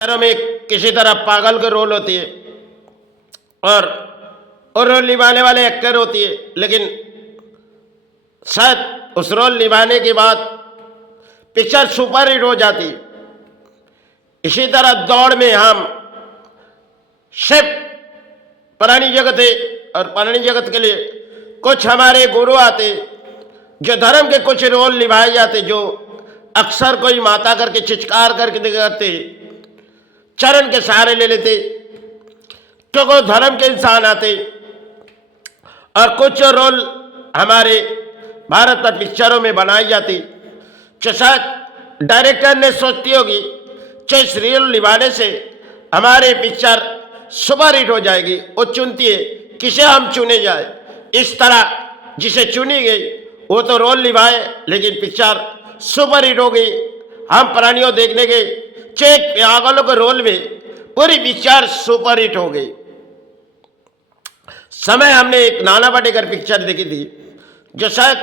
में किसी तरह पागल की रोल होती है और रोल निभाने वाले एक्टर होती है, लेकिन शायद उस रोल निभाने के बाद पिक्चर सुपर हिट हो जाती। इसी तरह दौड़ में हम सिर्फ पुरानी जगत है और पुरानी जगत के लिए कुछ हमारे गुरु आते जो धर्म के कुछ रोल निभाए जाते, जो अक्सर कोई माता करके चिचकार करके करते, चरण के सहारे ले लेते, क्योंकि वो धर्म के इंसान आते। और कुछ रोल हमारे भारत में पिक्चरों में बनाई जाती, जो शायद डायरेक्टर ने सोचती होगी जो इस रोल निभाने से हमारे पिक्चर सुपर हिट हो जाएगी। वो चुनती है किसे हम चुने जाए, इस तरह जिसे चुनी गई वो तो रोल निभाए लेकिन पिक्चर सुपर हिट हो गई। हम प्राणियों देखने गए, चेक पागलों के रोल में पूरी पिक्चर सुपर हिट हो गई। समय हमने एक नाना पाटेकर पिक्चर देखी थी, जो शायद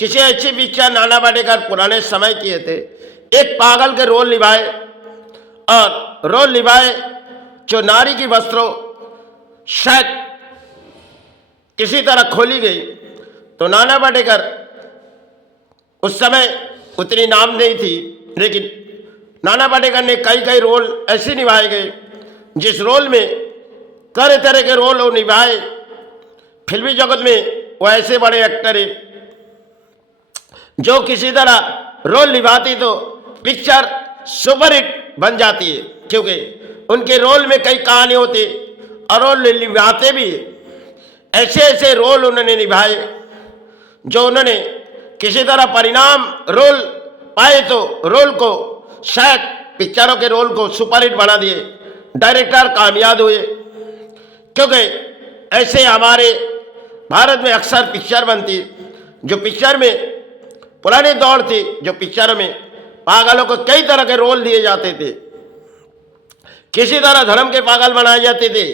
किसी अच्छी पिक्चर नाना पाटेकर पुराने समय किए थे। एक पागल के रोल निभाए और रोल निभाए जो नारी की वस्त्रों शायद किसी तरह खोली गई। तो नाना पाटेकर उस समय उतनी नाम नहीं थी, लेकिन नाना पाटेकर ने कई कई रोल ऐसे निभाए गए जिस रोल में तरह तरह के रोल वो निभाए। फिल्मी जगत में वो ऐसे बड़े एक्टर हैं जो किसी तरह रोल निभाती तो पिक्चर सुपर हिट बन जाती है, क्योंकि उनके रोल में कई कहानी होती और रोल निभाते भी। ऐसे ऐसे रोल उन्होंने निभाए जो उन्होंने किसी तरह परिणाम रोल पाए तो रोल को शायद पिक्चरों के रोल को सुपर हिट बना दिए, डायरेक्टर कामयाब हुए। क्योंकि ऐसे हमारे भारत में अक्सर पिक्चर बनती जो पिक्चर में पुरानी दौड़ थी, जो पिक्चरों में पागलों को कई तरह के रोल दिए जाते थे। किसी तरह धर्म के पागल बनाए जाते थे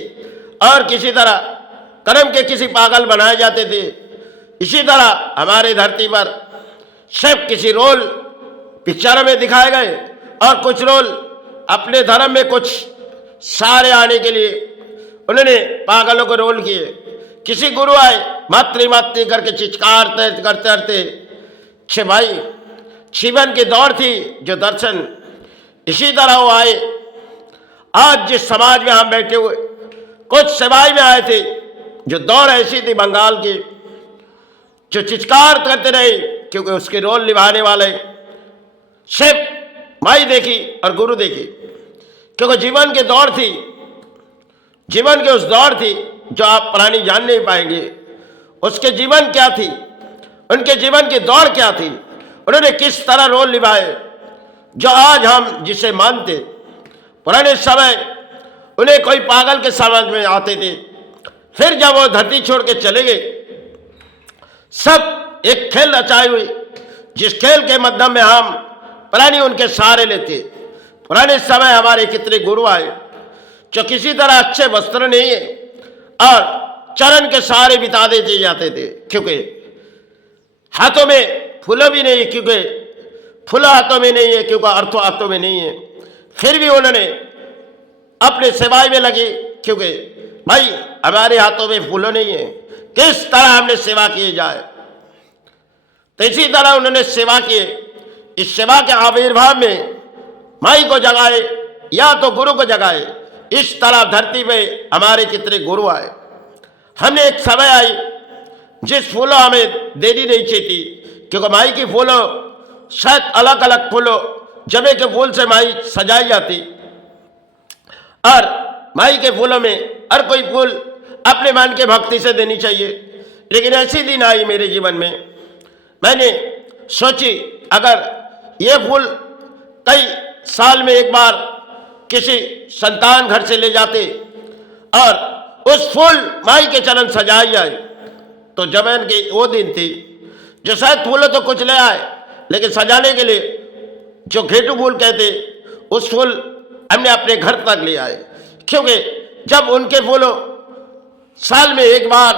और किसी तरह कर्म के किसी पागल बनाए जाते थे। इसी तरह हमारे धरती पर सिर्फ किसी रोल पिक्चरों में दिखाए गए और कुछ रोल अपने धर्म में कुछ सारे आने के लिए उन्होंने पागलों को रोल किए। किसी गुरु आए मातृ मातृ करके चिचकारते करते करते छे भाई जीवन की दौड़ थी जो दर्शन। इसी तरह वो आए। आज जिस समाज में हम बैठे हुए कुछ सवाई में आए थे, जो दौड़ ऐसी थी बंगाल की, जो चिचकार करते रहे क्योंकि उसके रोल निभाने वाले सिर्फ माई देखी और गुरु देखी। क्योंकि जीवन की दौड़ थी, जीवन की उस दौड़ थी जो आप प्राणी जान नहीं पाएंगे। उसके जीवन क्या थी, उनके जीवन की दौड़ क्या थी, उन्होंने किस तरह रोल निभाए, जो आज हम जिसे मानते। पुराने समय उन्हें कोई पागल के समझ में आते थे, फिर जब वो धरती छोड़ के चले गए, सब एक खेल रचाई हुई जिस खेल के माध्यम में हम प्राणी उनके सहारे लेते। पुराने समय हमारे कितने गुरु आए जो किसी तरह अच्छे वस्त्र नहीं है और चरण के सहारे बिता देते जाते थे, क्योंकि हाथों में फूलों भी नहीं है, क्योंकि फूल हाथों में नहीं है, क्योंकि अर्थ हाथों में नहीं है। फिर भी उन्होंने अपने सेवाई में लगी, क्योंकि भाई हमारे हाथों में फूलों नहीं है, किस तरह हमने सेवा किए जाए। तो इसी तरह उन्होंने सेवा किए। इस सेवा के आविर्भाव में माई को जगाए या तो गुरु को जगाए। इस तरह धरती पे हमारे कितने गुरु आए। हमने एक समय आई जिस फूलों हमें देनी नहीं चाहिए, क्योंकि माई की फूलों शायद अलग अलग फूलों जबे के फूल से माई सजाई जाती और माई के फूलों में हर कोई फूल अपने मन के भक्ति से देनी चाहिए। लेकिन ऐसी दिन आई मेरे जीवन में, मैंने सोची अगर ये फूल कई साल में एक बार किसी संतान घर से ले जाते और उस फूल माई के चरण सजाई जाए, तो जमैन की वो दिन थी जो शायद फूलों तो कुछ ले आए, लेकिन सजाने के लिए जो घेटू फूल कहते उस फूल हमने अपने घर तक ले आए। क्योंकि जब उनके फूलों साल में एक बार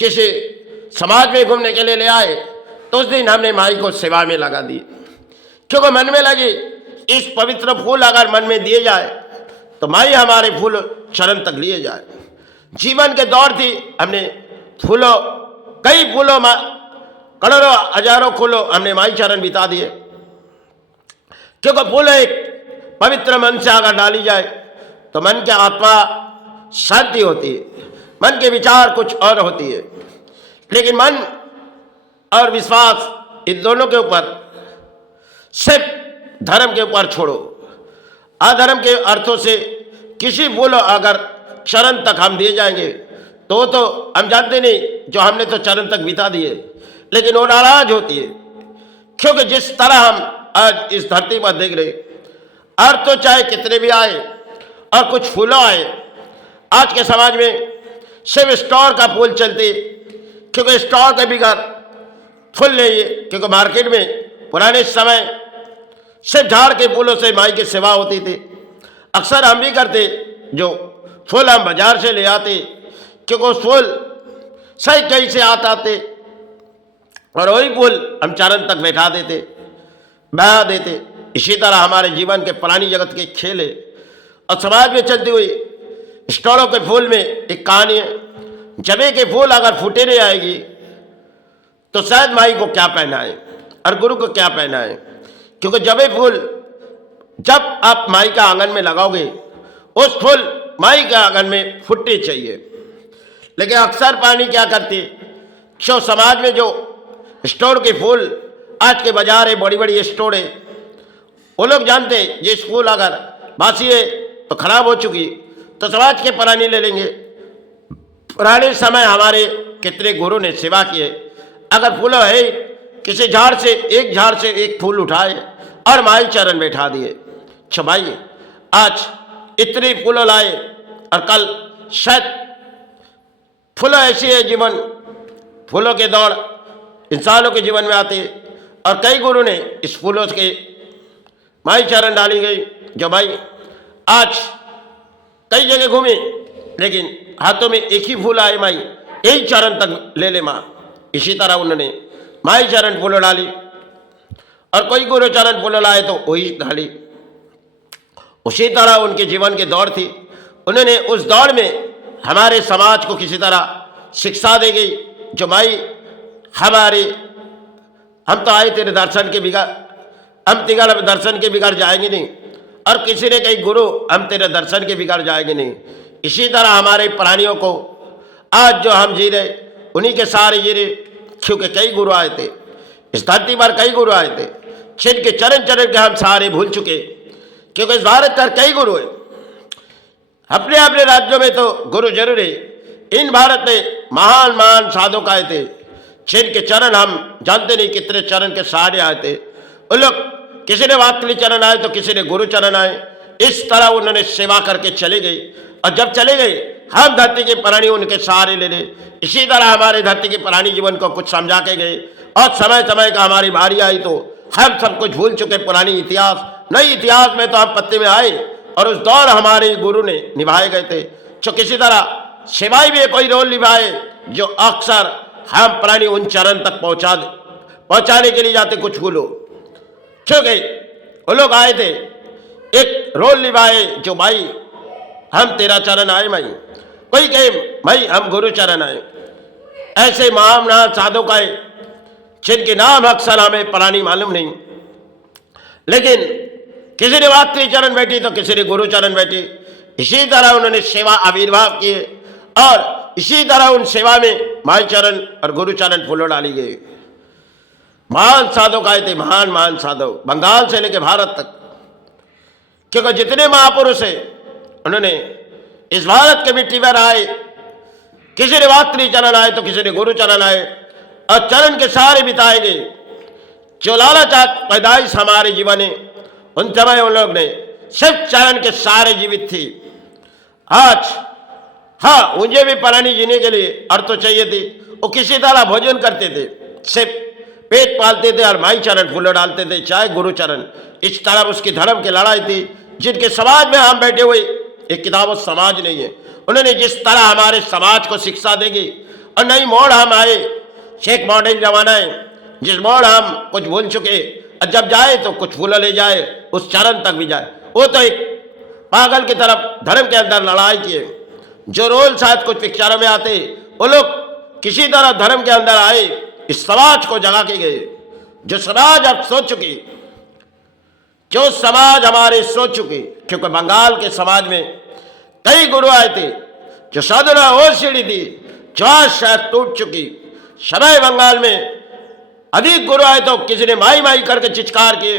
किसी समाज में घूमने के लिए ले आए, तो उस दिन हमने माई को सेवा में लगा दी। क्योंकि मन में लगी इस पवित्र फूल अगर मन में दिए जाए तो माई हमारे फूल चरण तक लिए जाए। जीवन के दौर थी, हमने फूलों, कई फूलों में करोड़ों हजारों फूलों हमने माई चरण बिता दिए, क्योंकि फूल एक पवित्र मन से अगर डाली जाए तो मन की आत्मा शांति होती है, मन के विचार कुछ और होती है। लेकिन मन और विश्वास इन दोनों के ऊपर, सिर्फ धर्म के ऊपर छोड़ो। अधर्म के अर्थों से किसी फूल अगर चरण तक हम दिए जाएंगे तो हम जानते नहीं, जो हमने तो चरण तक बिता दिए, लेकिन वो नाराज होती है। क्योंकि जिस तरह हम आज इस धरती पर देख रहे, अर्थ तो चाहे कितने भी आए और कुछ फूलों आए, आज के समाज में सिर्फ स्टोर का फूल चलते, क्योंकि स्टोर के बिगैर फूल नहीं है। क्योंकि मार्केट में पुराने समय सिर्फ झाड़ के फूलों से माई की सेवा होती थी। अक्सर हम भी करते, जो फूल हम बाजार से ले आते, क्योंकि उस फूल सही कहीं से आते और वही फूल हम चरण तक बैठा देते, बहा देते। इसी तरह हमारे जीवन के प्राणी जगत के खेल है और समाज में चलती हुई स्टोरों के फूल में एक कहानी है। जबे के फूल अगर फूटे नहीं आएगी तो शायद माई को क्या पहनाए और गुरु को क्या पहनाए, क्योंकि जबे फूल जब आप माई का आंगन में लगाओगे, उस फूल माई के आंगन में फूटने चाहिए। लेकिन अक्सर पानी क्या करती, जो समाज में जो स्टोर के फूल आज के बाजार है, बड़ी बड़ी स्टोर है, वो लोग जानते ये फूल अगर बासी है तो खराब हो चुकी, तो समाज के प्राणी ले लेंगे। पुराने समय हमारे कितने गुरु ने सेवा किए, अगर फूल है किसी झाड़ से एक फूल उठाए और माई चरण बैठा दिए। अच्छा भाई, आज इतने फूलों लाए और कल शायद फूलों ऐसी है, जीवन फूलों के दौड़ इंसानों के जीवन में आते, और कई गुरु ने इस फूलों के माई चरण डाली गई। जो भाई आज कई जगह घूमे, लेकिन हाथों में एक ही फूल आए, माई यही चरण तक ले ले माँ। इसी तरह उन्होंने माई चरण फूलों डाली, और कोई गुरु चरण फूलों लाए तो वही डाली। उसी तरह उनके जीवन की दौड़ थी। उन्होंने उस दौड़ में हमारे समाज को किसी तरह शिक्षा दे गई, जो माई हमारे, हम तो आए तेरे दर्शन के बिगड़, हम तेरा दर्शन के बिगड़ जाएंगे नहीं, और किसी ने कही गुरु हम तेरे दर्शन के बिगड़ जाएंगे नहीं। इसी तरह हमारे प्राणियों को आज जो हम जी रहे, उन्हीं के सारे जी रहे, क्योंकि कई गुरु आए थे इस धरती पर, कई गुरु आए थे जिनके चरण चरण के हम सारे भूल चुके, क्योंकि इस भारत पर कई गुरु है। अपने अपने राज्यों में तो गुरु जरूर है। इन भारत में महान महान साधक आए थे, जिनके चरण हम जानते नहीं कितने चरण के सहारे आए थे। उन लोग, किसी ने वात्सल्य चरण आए तो किसी ने गुरु चरण आए। इस तरह उन्होंने सेवा करके चले गए, और जब चले गए हम धरती के प्राणी उनके सहारे ले ले। इसी तरह हमारे धरती के प्राणी जीवन को कुछ समझा के गए, और समय समय का हमारी बारी आई तो हम सब कुछ भूल चुके पुरानी इतिहास। नई इतिहास में तो हम पत्ते में आए, और उस दौर हमारे गुरु ने निभाए गए थे। जो किसी तरह सेवाई में कोई रोल निभाए, जो अक्सर हम प्राणी उन चरण तक पहुंचाने के लिए जाते कुछ भूलो, क्योंकि वो लोग आए थे एक रोल निभाए, जो भाई हम तेरा चरण आए माई, कोई कहे भाई हम गुरु चरण आए। ऐसे महान साधक आए जिनके नाम अक्सर हमें प्राणी मालूम नहीं, लेकिन किसी ने वात्सल्य चरण बैठी तो किसी ने गुरु चरण बैठी। इसी तरह उन्होंने सेवा आविर्भाव किए, और इसी तरह उन सेवा में माई चरण और गुरु चरण फूलों डाली गई। महान साधक आए थे, महान महान साधक, बंगाल से लेकर भारत तक, क्योंकि जितने महापुरुष है उन्होंने इस भारत के मिट्टी पर आए। किसी ने वात्सल्य चरण आए तो किसी ने गुरु चरण आए, और चरण के सहारे बिताए गए। जो लालचात पैदाइश हमारे जीवन है, उन समय उन लोग ने सिर्फ चरण के सहारे जीवित थी। आज हाँ, मुझे भी प्राणी जीने के लिए अर्थ तो चाहिए थी। वो किसी तरह भोजन करते थे, सिर्फ पेट पालते थे, और माई चरण फूलों डालते थे, चाहे गुरु चरण। इस तरह उसकी धर्म की लड़ाई थी, जिनके समाज में हम बैठे हुए एक किताब और समाज नहीं है। उन्होंने जिस तरह हमारे समाज को शिक्षा देगी, और नई मोड़ हम आए, शेख मॉडर्न जमाना है, जिस मोड़ हम कुछ भूल चुके, और जब जाए तो कुछ फूल ले जाए, उस चरण तक भी जाए। वो तो एक पागल की तरफ धर्म के अंदर लड़ाई किए। जो रोल शायद कुछ पिक्चरों में आते, वो लोग किसी तरह धर्म के अंदर आए, इस समाज को जगा के गए। जो समाज अब सो चुकी, जो समाज हमारे सो चुकी, क्योंकि बंगाल के समाज में कई गुरु आए थे जो साधना और सीढ़ी थी, जो आज शायद टूट चुकी। समय बंगाल में अधिक गुरु आए तो किसी ने माई माई करके चित्कार किए,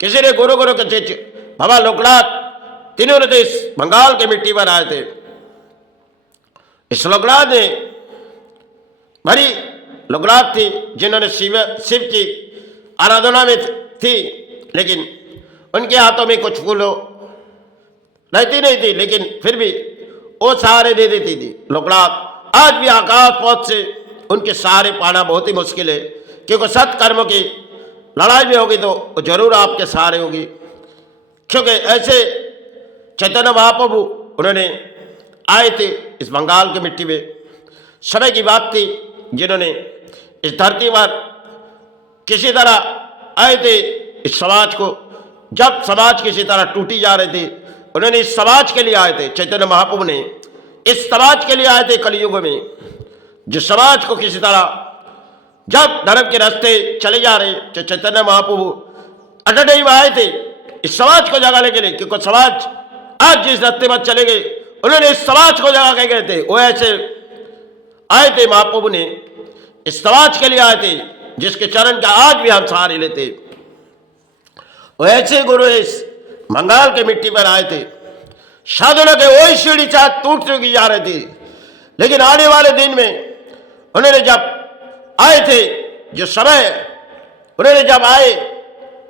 किसी ने गुरु गुरु के चिच। बाबा लोकनाथ तीनों ने इस बंगाल के मिट्टी पर आए थे। इस लोकनाथ ने बड़ी लोकनाथ थी जिन्होंने शिव की आराधना में थी, लेकिन उनके हाथों में कुछ फूलो रहती नहीं थी, लेकिन फिर भी वो सहारे दे देती थी। लोकनाथ आज भी आकाश पौध से उनके सहारे पाना बहुत ही मुश्किल है, क्योंकि सत्कर्म की लड़ाई में होगी तो वो जरूर आपके सहारे होगी। क्योंकि ऐसे चैतन्य महाप्रभु उन्होंने आए थे इस बंगाल की मिट्टी में। समय की बात थी जिन्होंने इस धरती पर किसी तरह आए थे इस समाज को। जब समाज किसी तरह टूटी जा रहे थे, उन्होंने इस समाज के लिए आए थे। चैतन्य महाप्रभु ने इस समाज के लिए आए थे कलयुग में, जो समाज को किसी तरह जब धर्म के रास्ते चले जा रहे, जो चैतन्य महाप्रभु अटटे में आए थे इस समाज को जगाने के लिए। क्योंकि समाज आज जिस रास्ते पर चले गए, उन्होंने इस समाज को जगा के गए थे। वो ऐसे आए थे, महाप्रभु ने इस समाज के लिए आए थे जिसके चरण का आज भी हम सहारे लेते। वो ऐसे गुरु इस बंगाल के मिट्टी पर आए थे। साधना के वही सीढ़ी चाह टूट चुकी जा रही थी, लेकिन आने वाले दिन में उन्होंने जब आए थे, जो समय उन्होंने जब आए,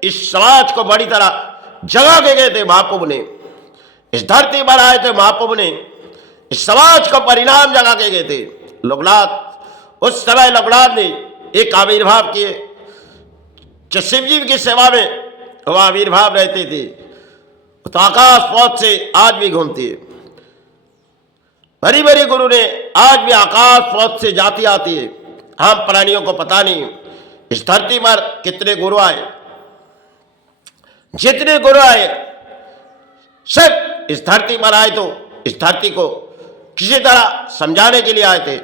इस समाज को बड़ी तरह जगा के गए थे। महाप्रभु ने इस धरती पर आए थे, महाप्रभु ने इस समाज को परिणाम जगा के गए थे। लोकनाथ उस समय लोकनाथ ने एक आविर्भाव किए, जो शिव जी की सेवा में वो आविर्भाव रहते थे, तो आकाश पौध से आज भी घूमती है। बड़ी बड़ी गुरु ने आज भी आकाश पौध से जाती आती है। हम प्राणियों को पता नहीं इस धरती पर कितने गुरु आए। जितने गुरु आए सब इस धरती पर आए तो इस धरती को किसी तरह समझाने के लिए आए थे।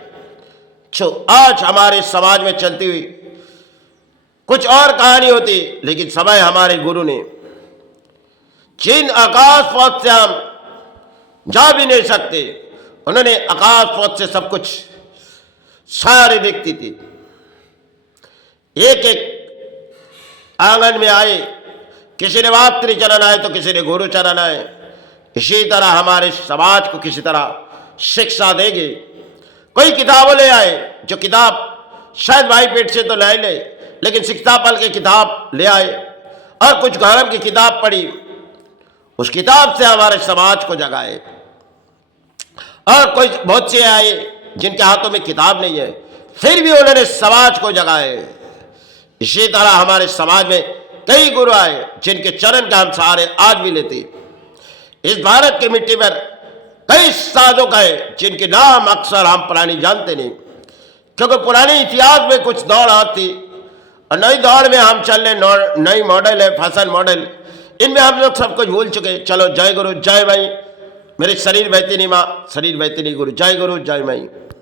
जो आज हमारे समाज में चलती हुई कुछ और कहानी होती, लेकिन समय हमारे गुरु ने जिन आकाश पौध से हम जा भी नहीं सकते, उन्होंने आकाश पौध से सब कुछ सारे देखती थी। एक एक आंगन में आए, किसी ने मातृ चरण आए तो किसी ने गुरु चरण आए। इसी तरह हमारे समाज को किसी तरह शिक्षा देंगे। कोई किताबों ले आए, जो किताब शायद भाई पेट से तो ले ले, लेकिन शिक्षा पल की किताब ले आए और कुछ धर्म की किताब पढ़ी, उस किताब से हमारे समाज को जगाए। और कोई बहुत से आए जिनके हाथों में किताब नहीं है, फिर भी उन्होंने समाज को जगाए। इसी तरह हमारे समाज में कई गुरु आए जिनके चरण का हम सहारे आज भी लेते। इस भारत की मिट्टी पर कई साधक है जिनके नाम अक्सर हम पुरानी जानते नहीं, क्योंकि पुराने इतिहास में कुछ दौड़ आती और नई दौड़ में हम चल रहे। नई मॉडल है, फैशन मॉडल, इनमें हम लोग सब कुछ भूल चुके। चलो जय गुरु जय भाई, मेरे शरीर बहती नहीं माँ, शरीर बहती नहीं गुरु, जय गुरु जय माई।